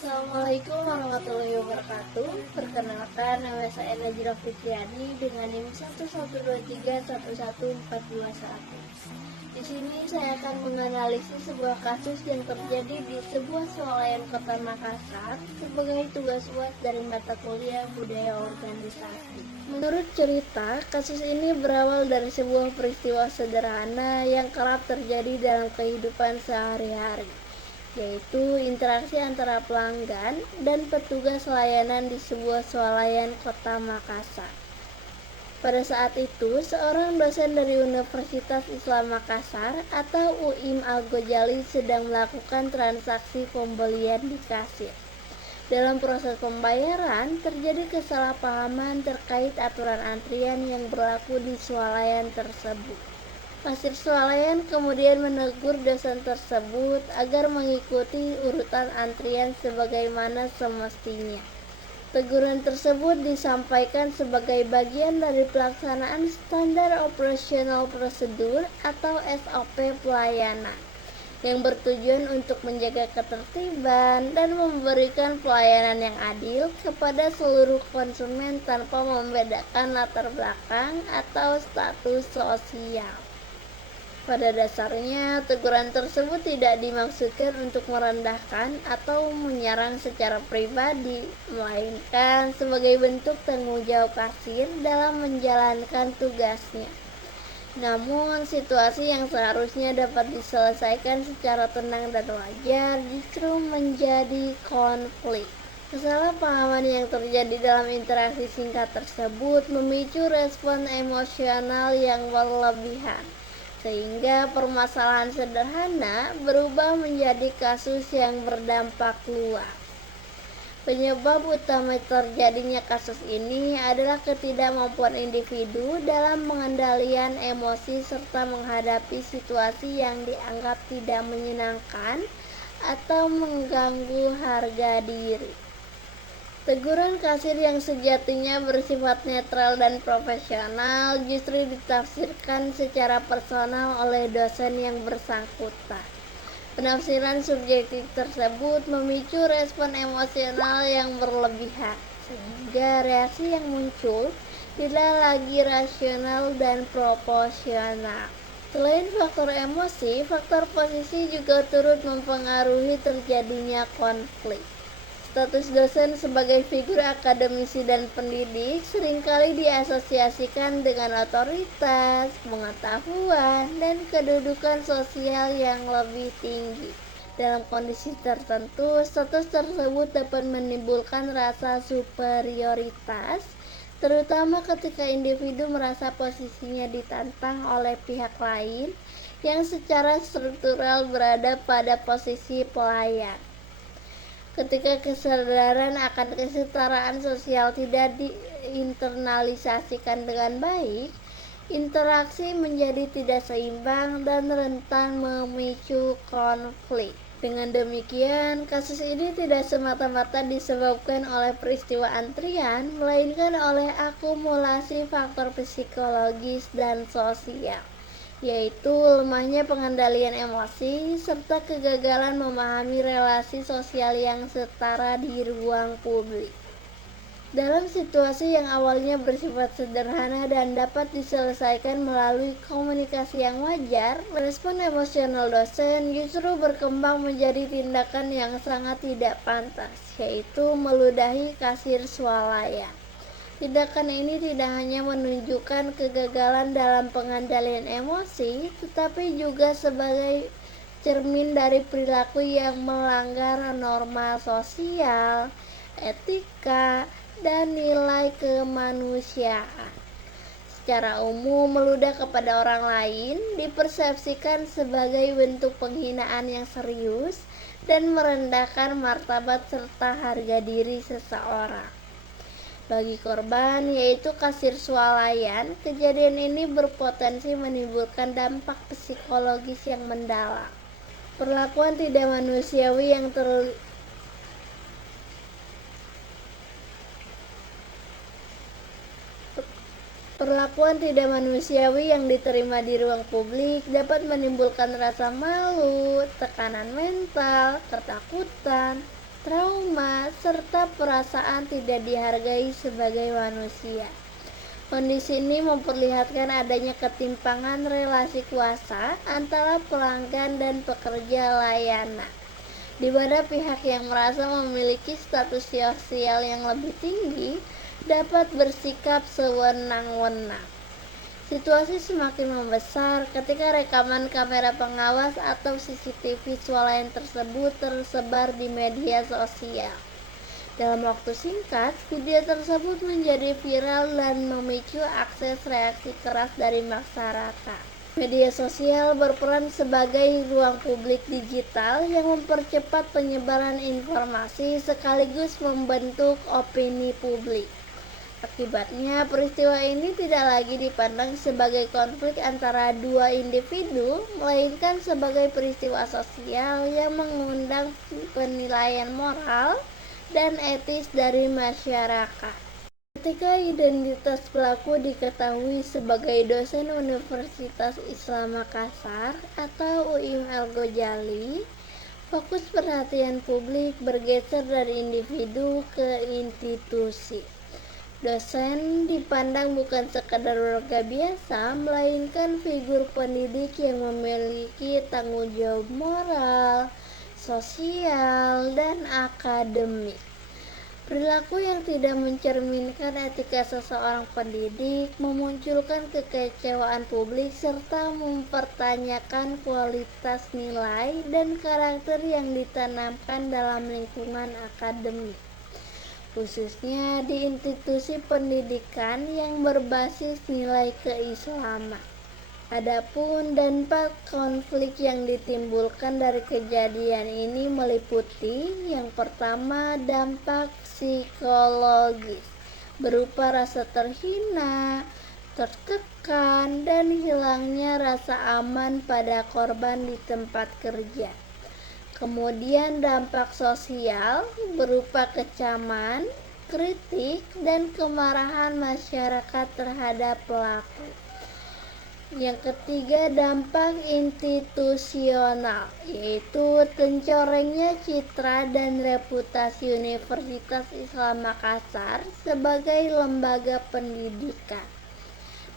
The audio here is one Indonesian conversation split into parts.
Assalamualaikum warahmatullahi wabarakatuh. Perkenalkan, nama saya Najira Fitriani dengan NIM 113311421. Di sini saya akan menganalisis sebuah kasus yang terjadi di sebuah swalayan Kota Makassar sebagai tugas UAS dari mata kuliah Budaya Organisasi. Menurut cerita, kasus ini berawal dari sebuah peristiwa sederhana yang kerap terjadi dalam kehidupan sehari-hari, yaitu interaksi antara pelanggan dan petugas layanan di sebuah swalayan Kota Makassar. Pada saat itu, seorang dosen dari Universitas Islam Makassar atau UIM Al-Ghazali sedang melakukan transaksi pembelian di kasir. Dalam proses pembayaran, terjadi kesalahpahaman terkait aturan antrian yang berlaku di swalayan tersebut. Kasir swalayan kemudian menegur dosen tersebut agar mengikuti urutan antrian sebagaimana semestinya. Teguran tersebut disampaikan sebagai bagian dari pelaksanaan Standar Operational Procedure atau SOP pelayanan yang bertujuan untuk menjaga ketertiban dan memberikan pelayanan yang adil kepada seluruh konsumen tanpa membedakan latar belakang atau status sosial. Pada dasarnya, teguran tersebut tidak dimaksudkan untuk merendahkan atau menyerang secara pribadi, melainkan sebagai bentuk tanggung jawab kasir dalam menjalankan tugasnya. Namun, situasi yang seharusnya dapat diselesaikan secara tenang dan wajar justru menjadi konflik. Kesalahpahaman yang terjadi dalam interaksi singkat tersebut memicu respon emosional yang berlebihan, sehingga permasalahan sederhana berubah menjadi kasus yang berdampak luas. Penyebab utama terjadinya kasus ini adalah ketidakmampuan individu dalam pengendalian emosi serta menghadapi situasi yang dianggap tidak menyenangkan atau mengganggu harga diri. Teguran kasir yang sejatinya bersifat netral dan profesional justru ditafsirkan secara personal oleh dosen yang bersangkutan. Penafsiran subjektif tersebut memicu respon emosional yang berlebihan, sehingga reaksi yang muncul tidak lagi rasional dan proporsional. Selain faktor emosi, faktor posisi juga turut mempengaruhi terjadinya konflik. Status dosen sebagai figur akademisi dan pendidik seringkali diasosiasikan dengan otoritas, pengetahuan, dan kedudukan sosial yang lebih tinggi. Dalam kondisi tertentu, status tersebut dapat menimbulkan rasa superioritas, terutama ketika individu merasa posisinya ditantang oleh pihak lain yang secara struktural berada pada posisi pelayan. Ketika kesadaran akan kesetaraan sosial tidak diinternalisasikan dengan baik, interaksi menjadi tidak seimbang dan rentan memicu konflik. Dengan demikian, kasus ini tidak semata-mata disebabkan oleh peristiwa antrian, melainkan oleh akumulasi faktor psikologis dan sosial, yaitu lemahnya pengendalian emosi serta kegagalan memahami relasi sosial yang setara di ruang publik. Dalam situasi yang awalnya bersifat sederhana dan dapat diselesaikan melalui komunikasi yang wajar, respon emosional dosen justru berkembang menjadi tindakan yang sangat tidak pantas, yaitu meludahi kasir swalayan. Tindakan ini tidak hanya menunjukkan kegagalan dalam pengendalian emosi, tetapi juga sebagai cermin dari perilaku yang melanggar norma sosial, etika, dan nilai kemanusiaan. Secara umum, meludah kepada orang lain dipersepsikan sebagai bentuk penghinaan yang serius dan merendahkan martabat serta harga diri seseorang. Bagi korban, yaitu kasir swalayan, kejadian ini berpotensi menimbulkan dampak psikologis yang mendalam. Perlakuan tidak manusiawi yang Perlakuan tidak manusiawi yang diterima di ruang publik dapat menimbulkan rasa malu, tekanan mental, ketakutan, trauma, serta perasaan tidak dihargai sebagai manusia. Kondisi ini memperlihatkan adanya ketimpangan relasi kuasa antara pelanggan dan pekerja layanan, di mana pihak yang merasa memiliki status sosial yang lebih tinggi dapat bersikap sewenang-wenang. Situasi semakin membesar ketika rekaman kamera pengawas atau CCTV swalayan tersebut tersebar di media sosial. Dalam waktu singkat, video tersebut menjadi viral dan memicu akses reaksi keras dari masyarakat. Media sosial berperan sebagai ruang publik digital yang mempercepat penyebaran informasi sekaligus membentuk opini publik. Akibatnya, peristiwa ini tidak lagi dipandang sebagai konflik antara dua individu, melainkan sebagai peristiwa sosial yang mengundang penilaian moral dan etis dari masyarakat. Ketika identitas pelaku diketahui sebagai dosen Universitas Islam Makassar atau UIM Al-Ghazali, fokus perhatian publik bergeser dari individu ke institusi. Dosen dipandang bukan sekadar warga biasa, melainkan figur pendidik yang memiliki tanggung jawab moral, sosial, dan akademik. Perilaku yang tidak mencerminkan etika seseorang pendidik memunculkan kekecewaan publik serta mempertanyakan kualitas nilai dan karakter yang ditanamkan dalam lingkungan akademik, khususnya di institusi pendidikan yang berbasis nilai keislaman. Adapun dampak konflik yang ditimbulkan dari kejadian ini meliputi yang pertama, dampak psikologis berupa rasa terhina, tertekan, dan hilangnya rasa aman pada korban di tempat kerja. Kemudian dampak sosial berupa kecaman, kritik, dan kemarahan masyarakat terhadap pelaku. Yang ketiga, dampak institusional, yaitu tercorengnya citra dan reputasi Universitas Islam Makassar sebagai lembaga pendidikan.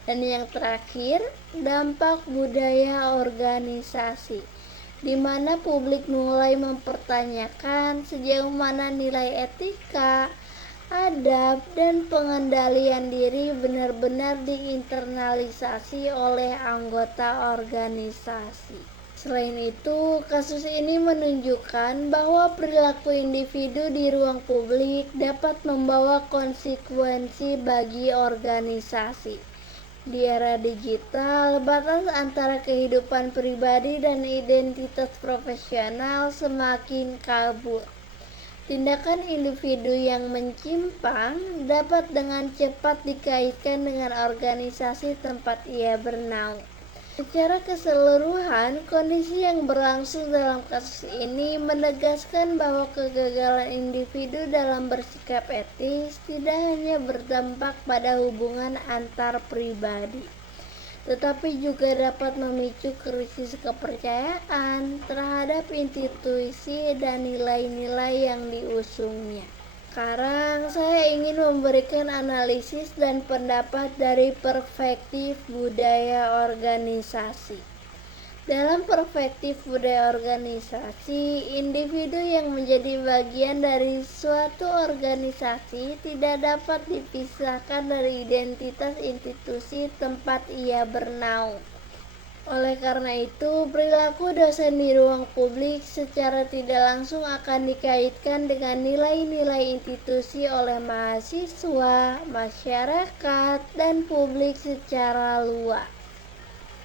Dan yang terakhir, dampak budaya organisasi, di mana publik mulai mempertanyakan sejauh mana nilai etika, adab, dan pengendalian diri benar-benar diinternalisasi oleh anggota organisasi. Selain itu, kasus ini menunjukkan bahwa perilaku individu di ruang publik dapat membawa konsekuensi bagi organisasi. Di era digital, batas antara kehidupan pribadi dan identitas profesional semakin kabur. Tindakan individu yang menyimpang dapat dengan cepat dikaitkan dengan organisasi tempat ia bernaung. Secara keseluruhan, kondisi yang berlangsung dalam kasus ini menegaskan bahwa kegagalan individu dalam bersikap etis tidak hanya berdampak pada hubungan antar pribadi, tetapi juga dapat memicu krisis kepercayaan terhadap institusi dan nilai-nilai yang diusungnya. Sekarang saya ingin memberikan analisis dan pendapat dari perspektif budaya organisasi. Dalam perspektif budaya organisasi, individu yang menjadi bagian dari suatu organisasi tidak dapat dipisahkan dari identitas institusi tempat ia bernaung. Oleh karena itu, perilaku dosen di ruang publik secara tidak langsung akan dikaitkan dengan nilai-nilai institusi oleh mahasiswa, masyarakat, dan publik secara luas.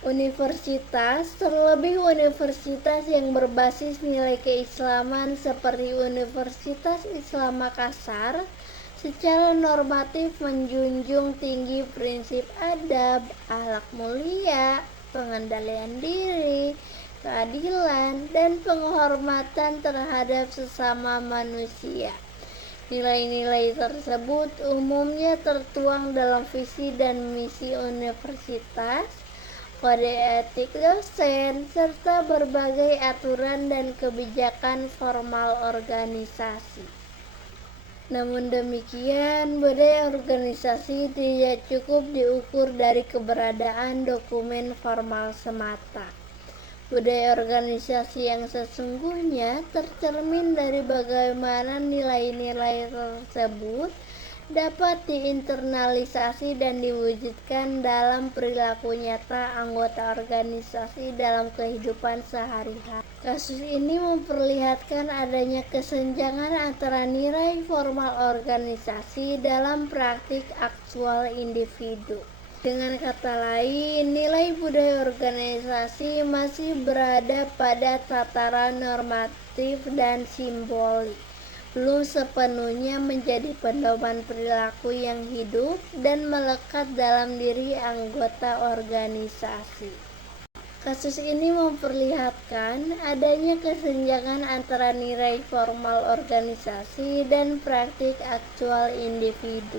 Universitas, terlebih universitas yang berbasis nilai keislaman seperti Universitas Islam Makassar, secara normatif menjunjung tinggi prinsip adab, akhlak mulia, pengendalian diri, keadilan, dan penghormatan terhadap sesama manusia. Nilai-nilai tersebut umumnya tertuang dalam visi dan misi universitas kode etik dosen, serta berbagai aturan dan kebijakan formal organisasi. Namun demikian, budaya organisasi tidak cukup diukur dari keberadaan dokumen formal semata. Budaya organisasi yang sesungguhnya tercermin dari bagaimana nilai-nilai tersebut dapat diinternalisasi dan diwujudkan dalam perilaku nyata anggota organisasi dalam kehidupan sehari-hari. Kasus ini memperlihatkan adanya kesenjangan antara nilai formal organisasi dalam praktik aktual individu. Dengan kata lain, nilai budaya organisasi masih berada pada tataran normatif dan simbolik, belum sepenuhnya menjadi pedoman perilaku yang hidup dan melekat dalam diri anggota organisasi. Kasus ini memperlihatkan adanya kesenjangan antara nilai formal organisasi dan praktik aktual individu.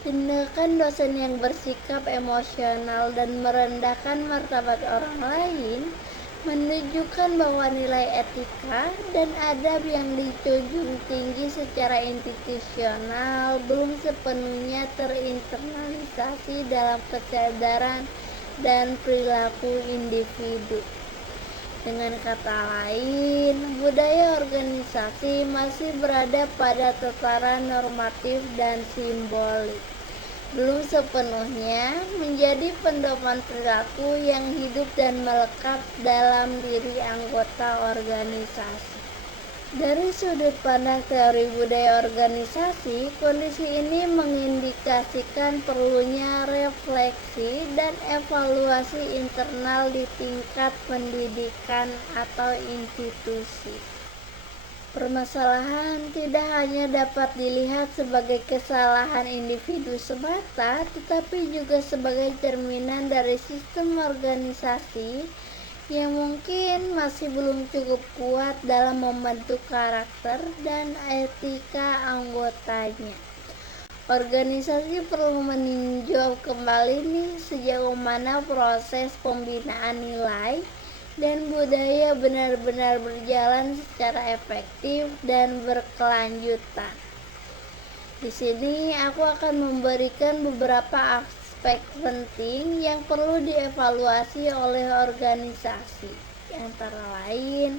Tindakan dosen yang bersikap emosional dan merendahkan martabat orang lain menunjukkan bahwa nilai etika dan adab yang dijunjung tinggi secara institusional belum sepenuhnya terinternalisasi dalam kesadaran dan perilaku individu. Dengan kata lain, budaya organisasi masih berada pada tataran normatif dan simbolik, belum sepenuhnya menjadi pedoman perilaku yang hidup dan melekat dalam diri anggota organisasi. Dari sudut pandang teori budaya organisasi, kondisi ini mengindikasikan perlunya refleksi dan evaluasi internal di tingkat pendidikan atau institusi. Permasalahan tidak hanya dapat dilihat sebagai kesalahan individu semata, tetapi juga sebagai cerminan dari sistem organisasi yang mungkin masih belum cukup kuat dalam membentuk karakter dan etika anggotanya. Organisasi perlu meninjau kembali nih sejauh mana proses pembinaan nilai dan budaya benar-benar berjalan secara efektif dan berkelanjutan. Di sini aku akan memberikan beberapa aspek penting yang perlu dievaluasi oleh organisasi. Antara lain,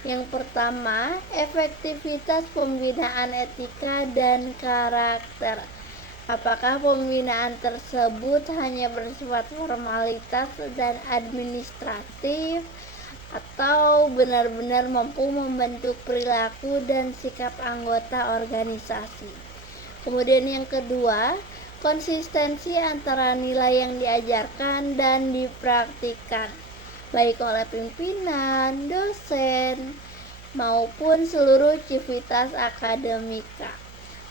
yang pertama, efektivitas pembinaan etika dan karakter. Apakah pembinaan tersebut hanya bersifat formalitas dan administratif atau benar-benar mampu membentuk perilaku dan sikap anggota organisasi? Kemudian yang kedua, konsistensi antara nilai yang diajarkan dan dipraktikkan, baik oleh pimpinan, dosen, maupun seluruh civitas akademika,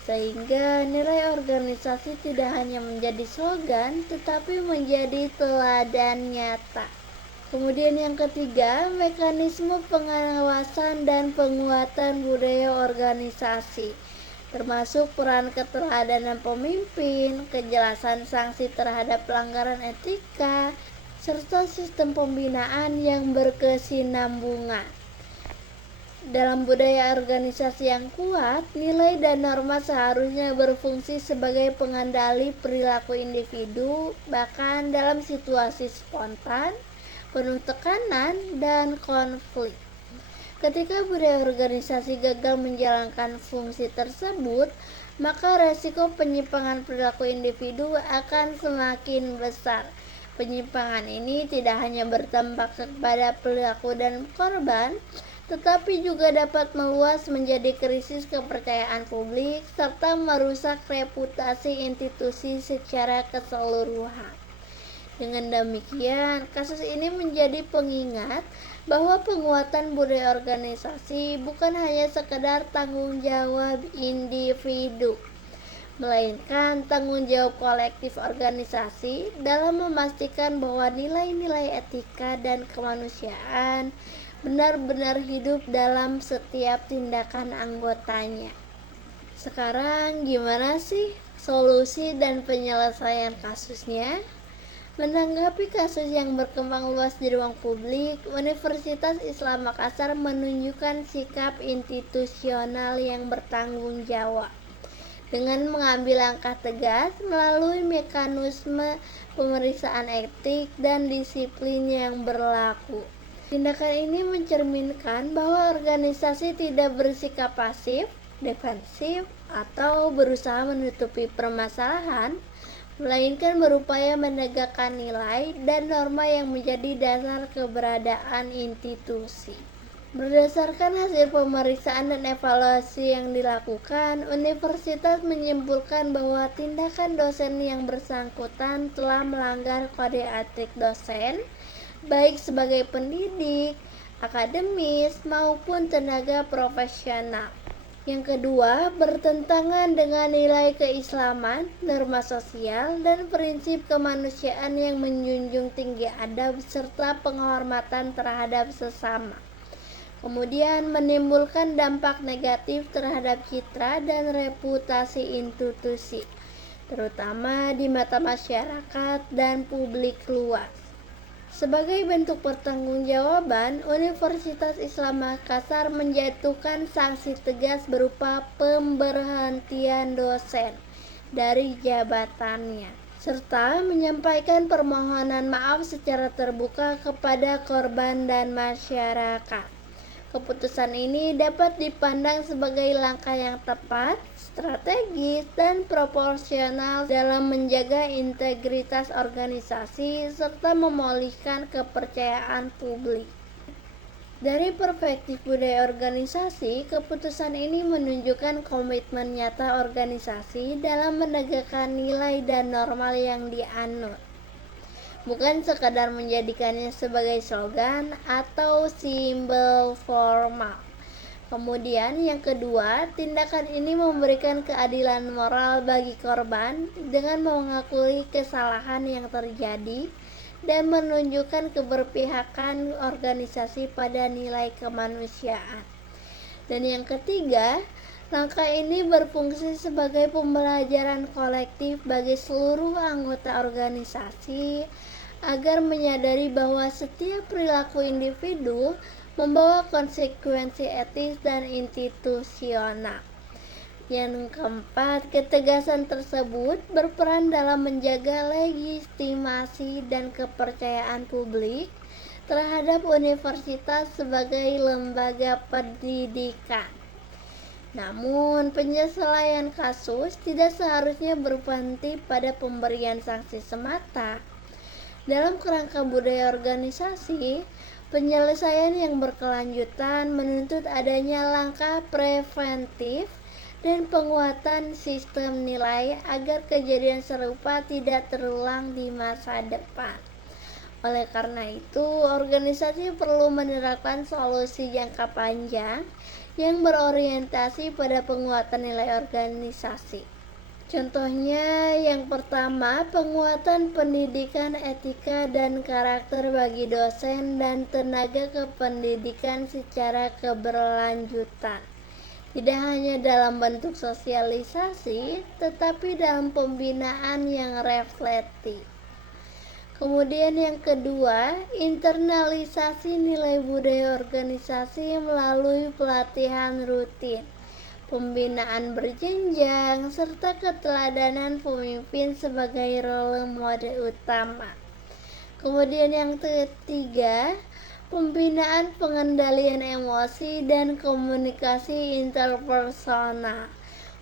sehingga nilai organisasi tidak hanya menjadi slogan, tetapi menjadi teladan nyata. Kemudian yang ketiga, mekanisme pengawasan dan penguatan budaya organisasi, termasuk peran keteladanan pemimpin, kejelasan sanksi terhadap pelanggaran etika, serta sistem pembinaan yang berkesinambungan. Dalam budaya organisasi yang kuat, nilai dan norma seharusnya berfungsi sebagai pengendali perilaku individu, bahkan dalam situasi spontan, penuh tekanan, dan konflik. Ketika budaya organisasi gagal menjalankan fungsi tersebut, maka resiko penyimpangan perilaku individu akan semakin besar. Penyimpangan ini tidak hanya berdampak kepada perilaku dan korban, tetapi juga dapat meluas menjadi krisis kepercayaan publik serta merusak reputasi institusi secara keseluruhan. Dengan demikian, kasus ini menjadi pengingat bahwa penguatan budaya organisasi bukan hanya sekedar tanggung jawab individu, melainkan tanggung jawab kolektif organisasi dalam memastikan bahwa nilai-nilai etika dan kemanusiaan benar-benar hidup dalam setiap tindakan anggotanya. Sekarang gimana sih solusi dan penyelesaian kasusnya? Menanggapi kasus yang berkembang luas di ruang publik, Universitas Islam Makassar menunjukkan sikap institusional yang bertanggung jawab dengan mengambil langkah tegas melalui mekanisme pemeriksaan etik dan disiplin yang berlaku. Tindakan ini mencerminkan bahwa organisasi tidak bersikap pasif, defensif, atau berusaha menutupi permasalahan, melainkan berupaya menegakkan nilai dan norma yang menjadi dasar keberadaan institusi. Berdasarkan hasil pemeriksaan dan evaluasi yang dilakukan, universitas menyimpulkan bahwa tindakan dosen yang bersangkutan telah melanggar kode etik dosen, baik sebagai pendidik, akademis, maupun tenaga profesional. Yang kedua, bertentangan dengan nilai keislaman, norma sosial, dan prinsip kemanusiaan yang menjunjung tinggi adab serta penghormatan terhadap sesama. Kemudian menimbulkan dampak negatif terhadap citra dan reputasi institusi, terutama di mata masyarakat dan publik luas. Sebagai bentuk pertanggungjawaban, Universitas Islam Makassar menjatuhkan sanksi tegas berupa pemberhentian dosen dari jabatannya, serta menyampaikan permohonan maaf secara terbuka kepada korban dan masyarakat. Keputusan ini dapat dipandang sebagai langkah yang tepat, strategis, dan proporsional dalam menjaga integritas organisasi serta memulihkan kepercayaan publik. Dari perspektif budaya organisasi, keputusan ini menunjukkan komitmen nyata organisasi dalam menegakkan nilai dan norma yang dianut, bukan sekadar menjadikannya sebagai slogan atau simbol formal. Kemudian yang kedua, tindakan ini memberikan keadilan moral bagi korban dengan mengakui kesalahan yang terjadi dan menunjukkan keberpihakan organisasi pada nilai kemanusiaan. Dan yang ketiga, langkah ini berfungsi sebagai pembelajaran kolektif bagi seluruh anggota organisasi agar menyadari bahwa setiap perilaku individu membawa konsekuensi etis dan institusional. Yang keempat, ketegasan tersebut berperan dalam menjaga legitimasi dan kepercayaan publik terhadap universitas sebagai lembaga pendidikan. Namun, penyelesaian kasus tidak seharusnya berhenti pada pemberian sanksi semata. Dalam kerangka budaya organisasi, penyelesaian yang berkelanjutan menuntut adanya langkah preventif dan penguatan sistem nilai agar kejadian serupa tidak terulang di masa depan. Oleh karena itu, organisasi perlu menerapkan solusi jangka panjang yang berorientasi pada penguatan nilai organisasi. Contohnya, yang pertama, penguatan pendidikan etika dan karakter bagi dosen dan tenaga kependidikan secara keberlanjutan. Tidak hanya dalam bentuk sosialisasi, tetapi dalam pembinaan yang reflektif. Kemudian yang kedua, internalisasi nilai budaya organisasi melalui pelatihan rutin, pembinaan berjenjang, serta keteladanan pemimpin sebagai role model utama. Kemudian yang ketiga, pembinaan pengendalian emosi dan komunikasi interpersonal,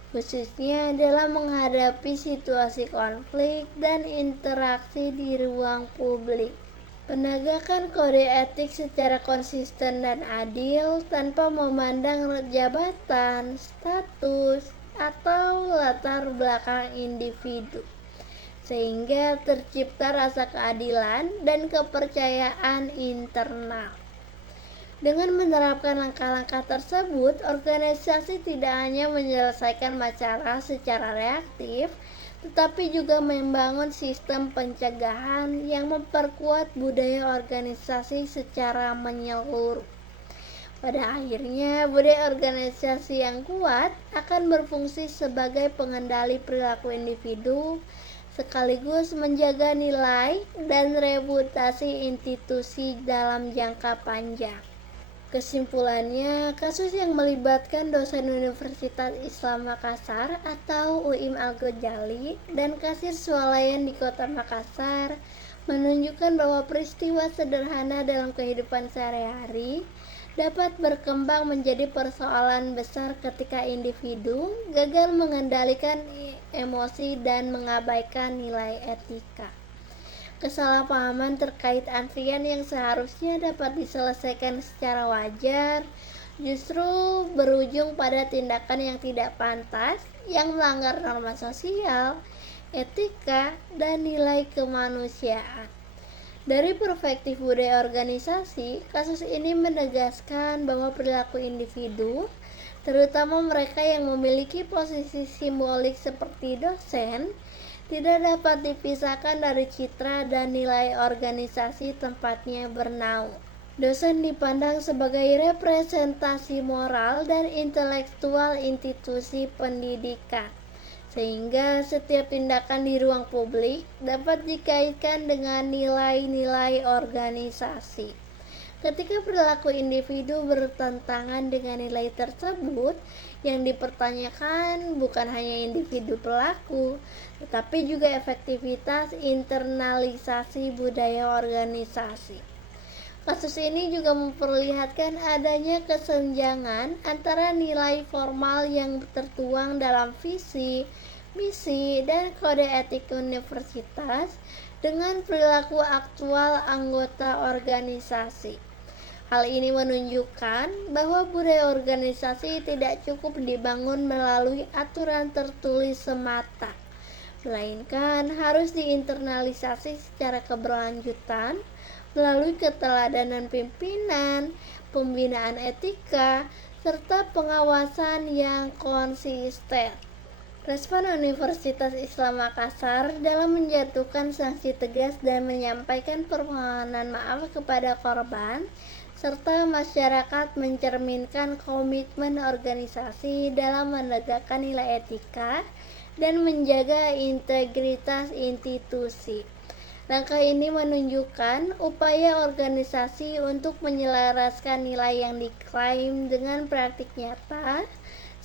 khususnya dalam menghadapi situasi konflik dan interaksi di ruang publik. Penegakan kode etik secara konsisten dan adil tanpa memandang jabatan, status, atau latar belakang individu, sehingga tercipta rasa keadilan dan kepercayaan internal. Dengan menerapkan langkah-langkah tersebut, organisasi tidak hanya menyelesaikan masalah secara reaktif, tetapi juga membangun sistem pencegahan yang memperkuat budaya organisasi secara menyeluruh. Pada akhirnya, budaya organisasi yang kuat akan berfungsi sebagai pengendali perilaku individu, sekaligus menjaga nilai dan reputasi institusi dalam jangka panjang. Kesimpulannya, kasus yang melibatkan dosen Universitas Islam Makassar atau UIM Al-Ghazali dan kasir swalayan di Kota Makassar menunjukkan bahwa peristiwa sederhana dalam kehidupan sehari-hari dapat berkembang menjadi persoalan besar ketika individu gagal mengendalikan emosi dan mengabaikan nilai etika. Kesalahpahaman terkait antrian yang seharusnya dapat diselesaikan secara wajar justru berujung pada tindakan yang tidak pantas yang melanggar norma sosial, etika, dan nilai kemanusiaan. Dari perspektif budaya organisasi, kasus ini menegaskan bahwa perilaku individu, terutama mereka yang memiliki posisi simbolik seperti dosen, tidak dapat dipisahkan dari citra dan nilai organisasi tempatnya bernaung. Dosen dipandang sebagai representasi moral dan intelektual institusi pendidikan, sehingga setiap tindakan di ruang publik dapat dikaitkan dengan nilai-nilai organisasi. Ketika perilaku individu bertentangan dengan nilai tersebut, yang dipertanyakan bukan hanya individu pelaku, tetapi juga efektivitas internalisasi budaya organisasi. Kasus ini juga memperlihatkan adanya kesenjangan antara nilai formal yang tertuang dalam visi, misi, dan kode etik universitas dengan perilaku aktual anggota organisasi. Hal ini menunjukkan bahwa budaya organisasi tidak cukup dibangun melalui aturan tertulis semata, melainkan harus diinternalisasi secara keberlanjutan melalui keteladanan pimpinan, pembinaan etika, serta pengawasan yang konsisten. Respon Universitas Islam Makassar dalam menjatuhkan sanksi tegas dan menyampaikan permohonan maaf kepada korban serta masyarakat mencerminkan komitmen organisasi dalam menegakkan nilai etika dan menjaga integritas institusi. Langkah ini menunjukkan upaya organisasi untuk menyelaraskan nilai yang diklaim dengan praktik nyata,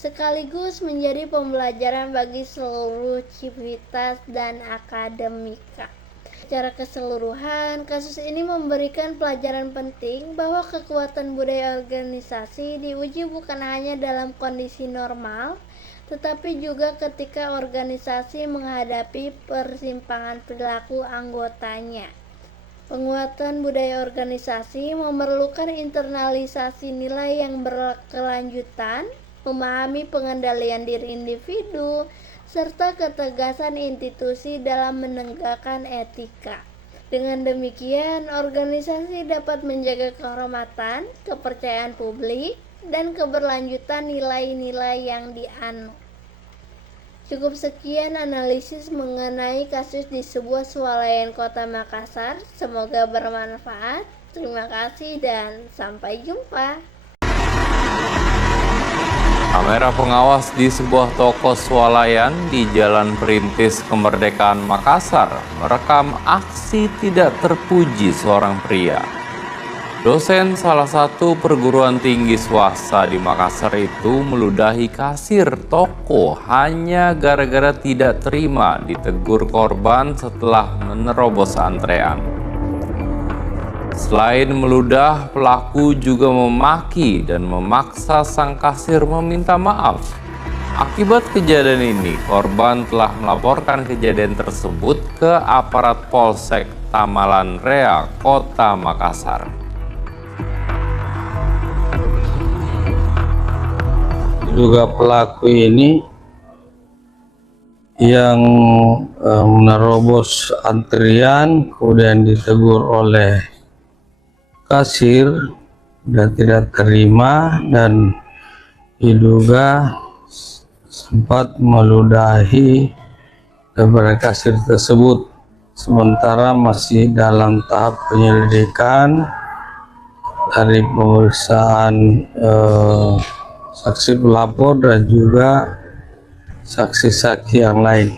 sekaligus menjadi pembelajaran bagi seluruh civitas dan akademika. Secara keseluruhan, kasus ini memberikan pelajaran penting bahwa kekuatan budaya organisasi diuji bukan hanya dalam kondisi normal, tetapi juga ketika organisasi menghadapi persimpangan perilaku anggotanya. Penguatan budaya organisasi memerlukan internalisasi nilai yang berkelanjutan, memahami pengendalian diri individu, serta ketegasan institusi dalam menegakkan etika. Dengan demikian, organisasi dapat menjaga kehormatan, kepercayaan publik, dan keberlanjutan nilai-nilai yang dianut. Cukup sekian analisis mengenai kasus di sebuah swalayan Kota Makassar. Semoga bermanfaat. Terima kasih dan sampai jumpa. Kamera pengawas di sebuah toko swalayan di Jalan Perintis Kemerdekaan Makassar merekam aksi tidak terpuji seorang pria. Dosen salah satu perguruan tinggi swasta di Makassar itu meludahi kasir toko hanya gara-gara tidak terima ditegur korban setelah menerobos antrean. Selain meludah, pelaku juga memaki dan memaksa sang kasir meminta maaf. Akibat kejadian ini, korban telah melaporkan kejadian tersebut ke aparat Polsek Tamalan Rea, Kota Makassar. Juga pelaku ini yang menerobos antrian kemudian ditegur oleh kasir dan tidak terima dan diduga sempat meludahi kepada kasir tersebut. Sementara masih dalam tahap penyelidikan dari pemeriksaan saksi pelapor dan juga saksi-saksi yang lain.